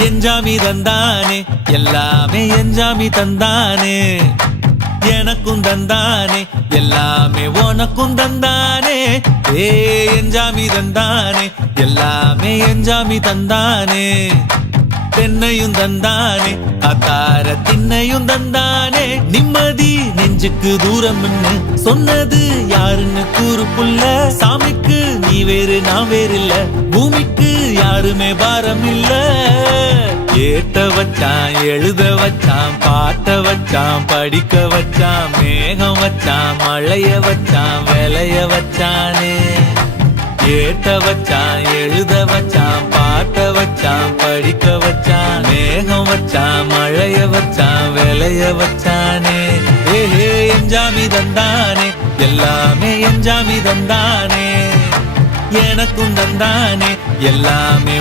எஞ்சாமி தந்தானே எல்லாமே எஞ்சாமி தந்தானே எனக்கும் தந்தானே எல்லாமே உனக்கும் தந்தானே ஏ எஞ்சாமி தந்தானே எல்லாமே எஞ்சாமி தந்தானே தென்னையும் தந்தானே அத்தார திண்ணையும் தந்தானே நிம்மதி நெஞ்சுக்கு தூரம்னு சொன்னது யாருன்னு கூறு புள்ள சாமிக்கு நீ வேறு நான் வேறு இல்ல பூமிக்கு யாருமே பாரம் இல்ல ஏத்த வச்சான் எழுத வச்சான் பாட்ட வச்சான் படிக்க வச்சான் மேகம் வச்சான் மழைய வச்சான் விளைய வச்சானே ஏத்த வச்சான் எழுத வச்சான் பாட்ட வச்சான் படிக்க வச்சான் மேகம் வச்சான் மழைய வச்சான் விளைய வச்சானே ஏஹே எஞ்சாமி தந்தானே எல்லாமே எஞ்சாமி தந்தானே எனக்கும் தந்தானே எல்லாமே